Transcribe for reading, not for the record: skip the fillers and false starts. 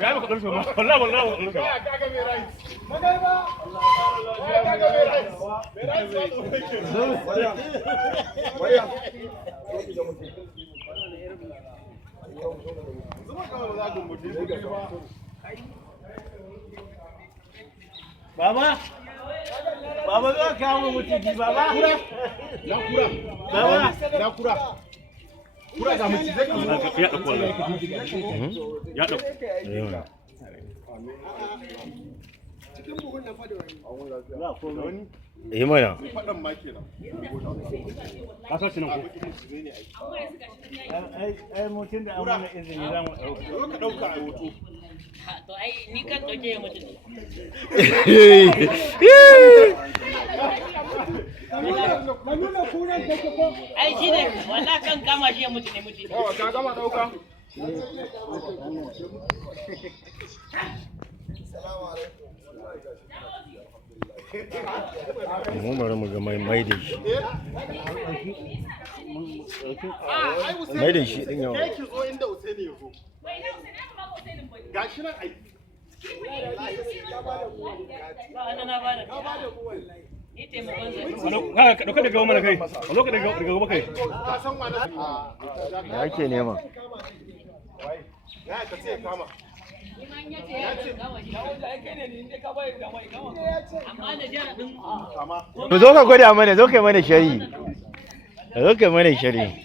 Ya baka ɗarfe ba, wallahi wallahi baka ɗarfe ba. Kaga mai rai. Magai ba. Kaga mai rai. Mai rai ba ɗauke ke. Waya. Zuma kama ba za ka mutu ba. Baba. Baba za ka kawo mutu baba. Kura. Na kura. Baba. Na kura. Kura ga mutu zai ka ya dauko wannan. Ya dauko. Cikin bugun na fada wani. Mana. Fadan ma kenan. Ka sace nan ko? Ai mutun da amma izini za mu dauka. Ka dauka a hoto. To ai ni kan dauke ya mutu. Ai shi ne wallahi kan kama shi ya mutu ne mutu. Ka gama dauka. Mu bari mu ga mai da shi. Mai da shi din yawa. Kai ki zo inda Usaini ya zo. Gashi nan ai. Ka dauka daga mana kai. Ka dauka daga gaba kai. Ka san wani Ya ake nema. Ya ka ce kama. To zo ka gwada mana, zo kai mana shari. Zo kai mana shari.